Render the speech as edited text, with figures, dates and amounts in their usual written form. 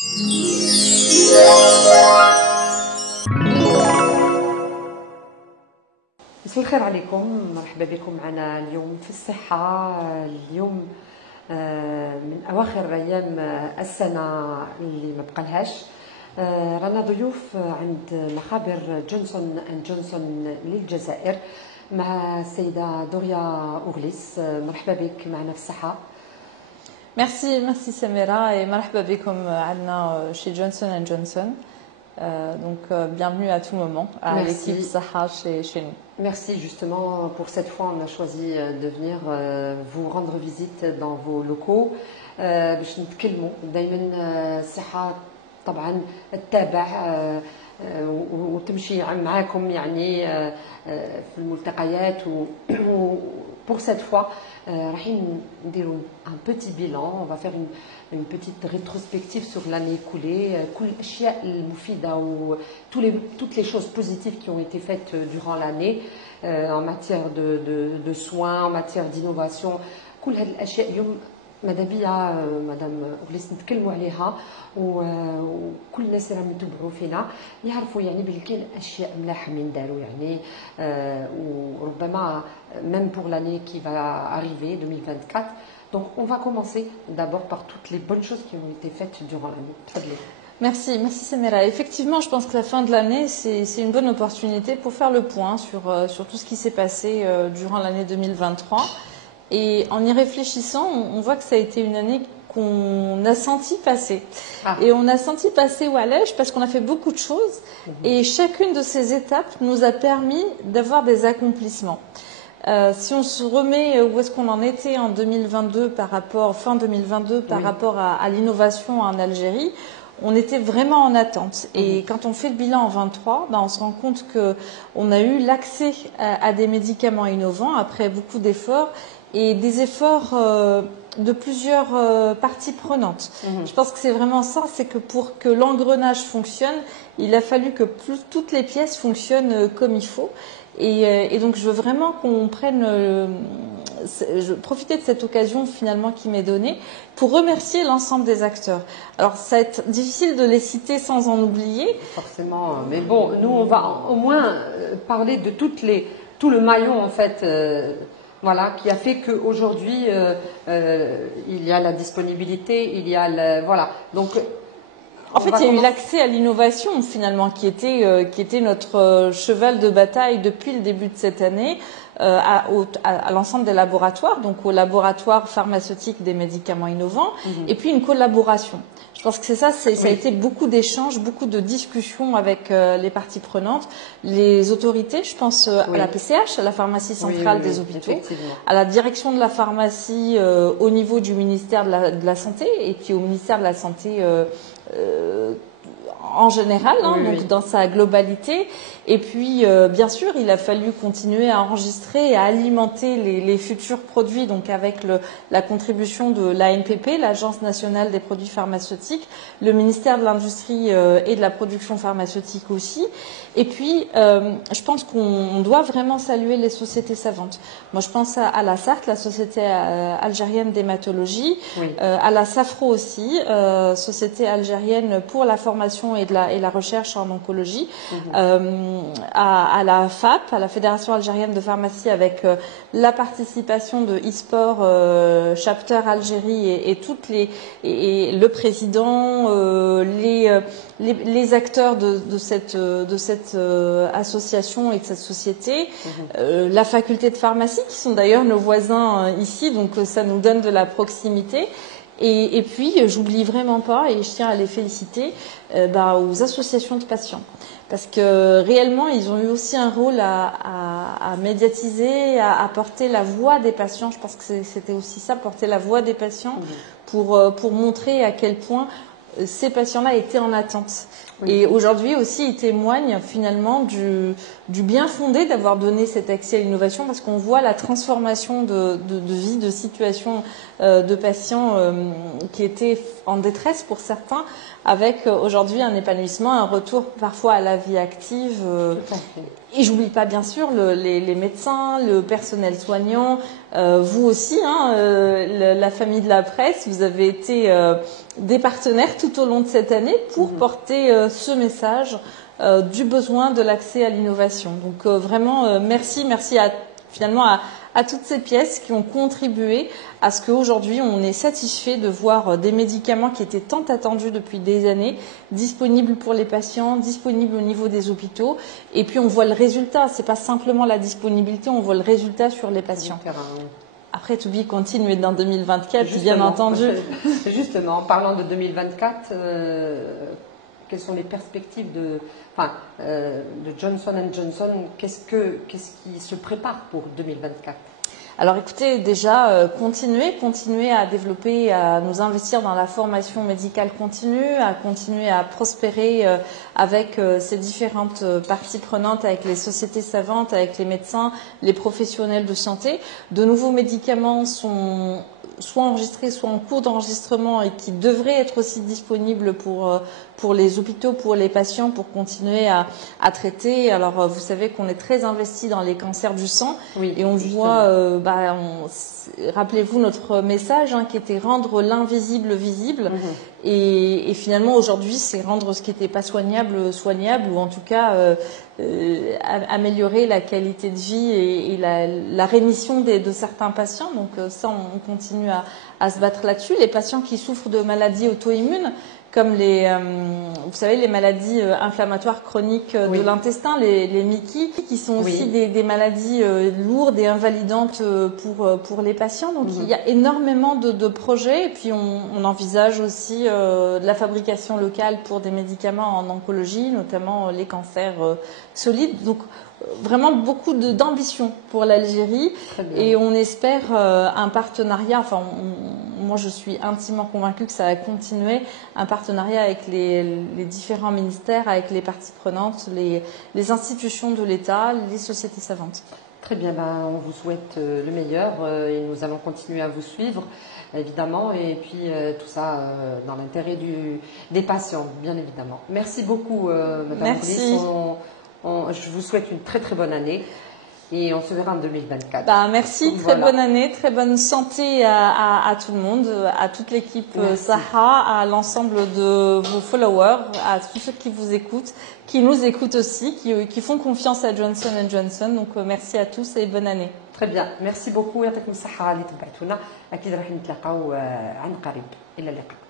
مساء الخير عليكم، مرحبا بكم معنا اليوم في الصحة. اليوم من أواخر أيام السنة اللي ما بقالهاش، رانا ضيوف عند مخابر جونسون اند جونسون للجزائر مع السيدة دوريا أوغليس. مرحبا بك معنا في الصحة. Merci Samira et marhaba bikoum عندنا chez Johnson & Johnson. Donc bienvenue à tout moment à l'équipe Saha chez nous. Merci, justement pour cette fois on a choisi de venir vous rendre visite dans vos locaux باش نتكلموا دائما الصحة طبعا تتابع وتمشي معاكم يعني في الملتقيات pour cette fois رايحين نديروا un petit bilan. On va faire une petite rétrospective sur l'année écoulée, كل الأشياء المفيدة و toutes les choses positives qui ont été faites durant l'année en matière de soins, en matière d'innovation. كل هذه الأشياء اليوم ماذا بيا مدام أوغليس نتكلموا عليها وكل الناس راهم يتبعوا فينا يعرفوا يعني بلي كاين اشياء ملاحه من داروا يعني وربما même pour l'année qui va arriver 2024. Donc on va commencer d'abord par toutes les bonnes choses qui ont été faites durant l'année. تفضلي. Merci Samira. Effectivement, je pense que la fin de l'année, c'est une bonne opportunité pour faire le point sur tout ce qui s'est passé durant l'année 2023. Et en y réfléchissant, on voit que ça a été une année qu'on a senti passer. Et on a senti passer Walège parce qu'on a fait beaucoup de choses. Et chacune de ces étapes nous a permis d'avoir des accomplissements. Si on se remet où est-ce qu'on en était en 2022 fin 2022 par rapport à l'innovation en Algérie, on était vraiment en attente. Et quand on fait le bilan en 23, on se rend compte qu'on a eu l'accès à des médicaments innovants après beaucoup d'efforts et des efforts de plusieurs parties prenantes. Je pense que c'est vraiment ça, c'est que pour que l'engrenage fonctionne, il a fallu que toutes les pièces fonctionnent comme il faut. Et donc je veux vraiment qu'on prenne, profiter de cette occasion finalement qui m'est donnée pour remercier l'ensemble des acteurs. Alors ça va être difficile de les citer sans en oublier. Forcément, mais bon, nous on va au moins parler de tout le maillon en fait. Voilà, qui a fait qu'aujourd'hui, il y a la disponibilité, il y a voilà. Donc, en fait, il y a eu l'accès à l'innovation finalement qui était notre cheval de bataille depuis le début de cette année à l'ensemble des laboratoires, donc au laboratoire pharmaceutique des médicaments innovants, et puis une collaboration. Je pense que c'est ça, ça a été beaucoup d'échanges, beaucoup de discussions avec les parties prenantes, les autorités, je pense à la PCH, à la pharmacie centrale des hôpitaux, à la direction de la pharmacie au niveau du ministère de la Santé et puis au ministère de la Santé en général, donc dans sa globalité. Et puis, bien sûr, il a fallu continuer à enregistrer et à alimenter les futurs produits, donc avec la contribution de l'ANPP, l'Agence nationale des produits pharmaceutiques, le ministère de l'Industrie et de la production pharmaceutique aussi. Et puis, je pense qu'on doit vraiment saluer les sociétés savantes. Moi, je pense à la SART, la Société algérienne d'hématologie, à la SAFRO aussi, Société algérienne pour la formation et la recherche en oncologie, à la FAP, à la Fédération algérienne de pharmacie, avec la participation de e-sport, Chapter Algérie et le président, les acteurs de cette association et de cette société, la faculté de pharmacie qui sont d'ailleurs nos voisins ici, donc ça nous donne de la proximité. Et puis, j'oublie vraiment pas, et je tiens à les féliciter, aux associations de patients. Parce que réellement, ils ont eu aussi un rôle à médiatiser, à porter la voix des patients. Je pense que c'était aussi ça, porter la voix des patients pour montrer à quel point ces patients-là étaient en attente. Et aujourd'hui aussi, ils témoignent finalement du bien fondé d'avoir donné cet accès à l'innovation, parce qu'on voit la transformation de vie, de situation de patients qui étaient en détresse pour certains, avec aujourd'hui un épanouissement, un retour parfois à la vie active. Et j'oublie pas bien sûr les médecins, le personnel soignant, vous aussi, hein, la famille de la presse, vous avez été des partenaires tout au long de cette année pour porter ce message du besoin de l'accès à l'innovation. Donc vraiment merci finalement à toutes ces pièces qui ont contribué à ce qu'aujourd'hui on est satisfait de voir des médicaments qui étaient tant attendus depuis des années disponibles pour les patients, disponibles au niveau des hôpitaux. Et puis on voit le résultat. C'est pas simplement la disponibilité, on voit le résultat sur les patients. Après, to be continué dans 2024, justement, bien entendu. Justement, en parlant de 2024, quelles sont les perspectives de Johnson & Johnson? Qu'est-ce qui se prépare pour 2024? Alors écoutez, déjà, continuer à développer, à nous investir dans la formation médicale continue, à continuer à prospérer avec ces différentes parties prenantes, avec les sociétés savantes, avec les médecins, les professionnels de santé. De nouveaux médicaments sont soit enregistrés, soit en cours d'enregistrement et qui devraient être aussi disponibles pour les hôpitaux, pour les patients, pour continuer à traiter. Alors, vous savez qu'on est très investi dans les cancers du sang, oui, et on voit, rappelez-vous notre message qui était rendre l'invisible visible. Et finalement, aujourd'hui, c'est rendre ce qui n'était pas soignable, soignable, ou en tout cas améliorer la qualité de vie et la rémission de certains patients. Donc ça, on continue à se battre là-dessus. Les patients qui souffrent de maladies auto-immunes, comme vous savez, les maladies inflammatoires chroniques de l'intestin, les MICI, qui sont aussi des maladies lourdes et invalidantes pour les patients. Donc il y a énormément de projets, et puis on envisage aussi de la fabrication locale pour des médicaments en oncologie, notamment les cancers solides. Donc vraiment beaucoup d'ambition pour l'Algérie, et on espère un partenariat, enfin moi je suis intimement convaincue que ça va continuer, un partenariat avec les différents ministères, avec les parties prenantes, les institutions de l'État, les sociétés savantes. Très bien, on vous souhaite le meilleur et nous allons continuer à vous suivre, évidemment, et puis tout ça dans l'intérêt des patients, bien évidemment. Merci beaucoup, Madame Merci. Je vous souhaite une très très bonne année et on se verra en 2024. Merci, très bonne année, très bonne santé à tout le monde, à toute l'équipe Saha, à l'ensemble de vos followers, à tous ceux qui vous écoutent, qui nous écoutent aussi, qui font confiance à Johnson & Johnson. Donc merci à tous et bonne année. Très bien, merci beaucoup. يعطيكم الصحة اللي تبعتونا. أكيد راح نتلاقاو عن قريب. إلى اللقاء.